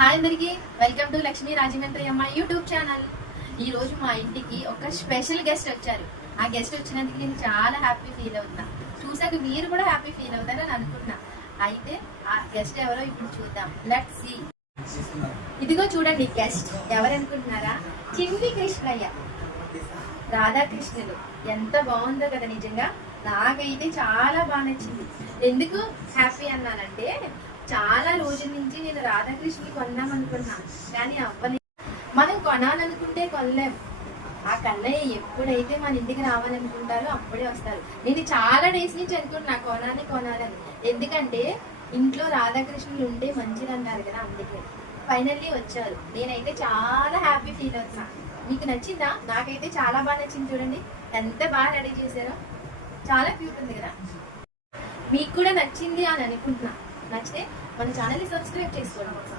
Hi అందరికి, welcome to Lakshmi Rajahmundry అమ్మ YouTube channel. ఈ రోజు మా ఇంటికి ఒక స్పెషల్ గెస్ట్ వచ్చారు. ఆ గెస్ట్ వచ్చినందుకు నేను చాలా హ్యాపీ ఫీల్ అవుతున్నా. చూసాక మీరు కూడా హ్యాపీ ఫీల్ అవుతారని అనుకున్నా. అయితే ఆ గెస్ట్ ఎవరో ఇప్పుడు చూద్దాం. Let's see. ఇదిగో చూడండి, గెస్ట్ ఎవరనుకుంటున్నారా? చిన్ని కృష్ణయ్య, రాధాకృష్ణులు. ఎంత బాగుందో కదా, నిజంగా నాకైతే చాలా బాగా నచ్చింది. ఎందుకు హ్యాపీ అన్నానంటే, చాలా రోజుల నుంచి నేను రాధాకృష్ణుని కొన్నామనుకున్నా, కానీ అవ్వలేదు. మనం కొనాలనుకుంటే కొనలేం. ఆ కన్నయ్య ఎప్పుడైతే మన ఇంటికి రావాలనుకుంటారో అప్పుడే వస్తారు. నేను చాలా డేస్ నుంచి అనుకుంటున్నా కొనాలని. ఎందుకంటే ఇంట్లో రాధాకృష్ణులు ఉంటే మంచిది అంటారు కదా, అందుకే ఫైనల్లీ వచ్చారు. నేనైతే చాలా హ్యాపీ ఫీల్ అవుతున్నా. మీకు నచ్చిందా? నాకైతే చాలా బాగా నచ్చింది. చూడండి ఎంత బాగా రెడీ చేశారో, చాలా క్యూట్ ఉంది కదా. మీకు కూడా నచ్చింది అని అనుకుంటున్నా. నచ్చితే మన ఛానల్ని సబ్స్క్రైబ్ చేసుకోండి.